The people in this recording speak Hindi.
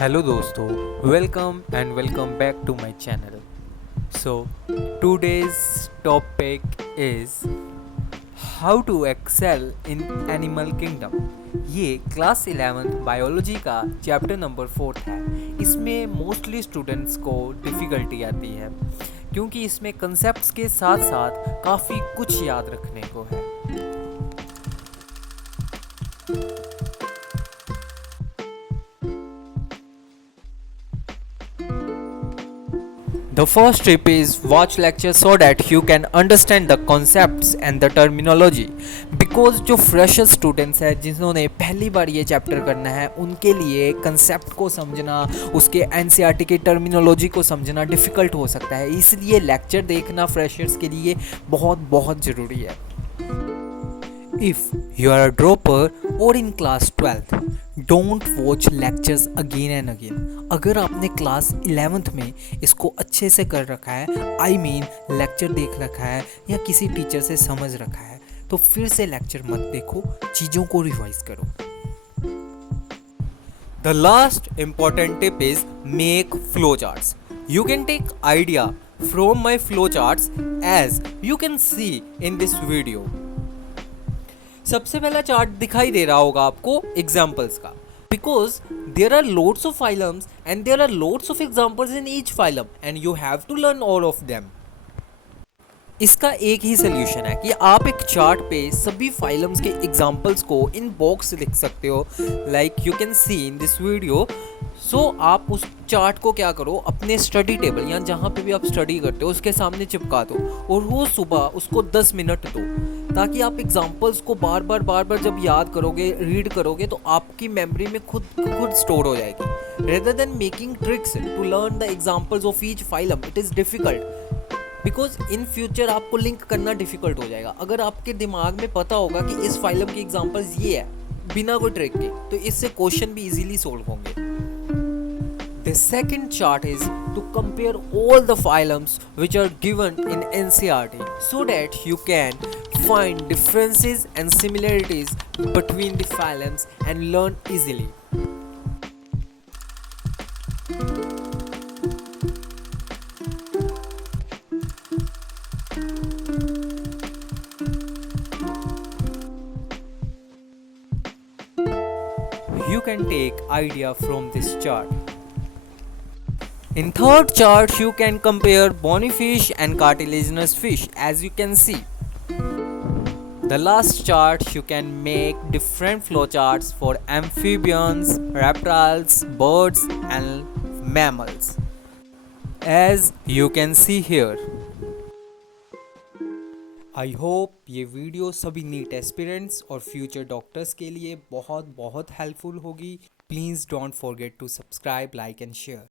हेलो दोस्तों, welcome back to my channel. So today's topic is how to excel in animal kingdom. ये क्लास 11 बायोलॉजी का चैप्टर नंबर 4 है। इसमें मोस्टली स्टूडेंट्स को डिफ़िकल्टी आती है क्योंकि इसमें कंसेप्ट्स के साथ साथ काफ़ी कुछ याद रखने को है। The first tip is watch lecture so that you can understand the concepts and the terminology. Because जो फ्रेशर स्टूडेंट्स हैं जिन्होंने पहली बार ये चैप्टर करना है उनके लिए कंसेप्ट को समझना, उसके एनसीईआरटी की टर्मिनोलॉजी को समझना डिफ़िकल्ट हो सकता है, इसलिए लेक्चर देखना फ्रेशर्स के लिए बहुत बहुत ज़रूरी है। If you are a dropper or in class 12th, don't watch lectures again and again. अगर आपने क्लास 11th में इसको अच्छे से कर रखा है, आई मीन लेक्चर देख रखा है या किसी टीचर से समझ रखा है, तो फिर से लेक्चर मत देखो, चीज़ों को रिवाइज करो। The last important tip is make flowcharts. You can take idea from my flowcharts as you can see in this video. सबसे पहला चार्ट दिखाई दे रहा होगा आपको एग्जाम्पल्स का, because there are loads of phylums and there are loads of examples in each phylum and you have to learn all of them. इसका एक ही सोल्यूशन है कि आप एक चार्ट पे सभी फाइलम्स के एग्जाम्पल्स को इन बॉक्स लिख सकते हो, like you can see in this video. So आप उस चार्ट को क्या करो, अपने स्टडी टेबल या जहाँ पे भी आप स्टडी करते हो उसके सामने चिपका दो और रोज़ सुबह उसको 10 मिनट दो, ताकि आप एग्जाम्पल्स को बार बार जब याद करोगे, रीड करोगे तो आपकी मेमोरी में खुद स्टोर हो जाएगी। Rather than making tricks to learn the examples of each phylum, it is difficult because in future आपको लिंक करना डिफ़िकल्ट हो जाएगा। अगर आपके दिमाग में पता होगा कि इस फाइलम के एग्जाम्पल्स ये है बिना कोई ट्रिक के, तो इससे क्वेश्चन भी इजीली सोल्व होंगे। The second chart is to compare all the phylums which are given in NCERT so that you can find differences and similarities between the phylums and learn easily. You can take idea from this chart. In third chart, you can compare bony fish and cartilaginous fish, as you can see. The last chart, you can make different flowcharts for amphibians, reptiles, birds and mammals, as you can see here. I hope ये वीडियो सभी नीट एस्पिरेंट्स और फ्यूचर डॉक्टर्स के लिए बहुत बहुत हेल्पफुल होगी। Please don't forget to subscribe, like and share.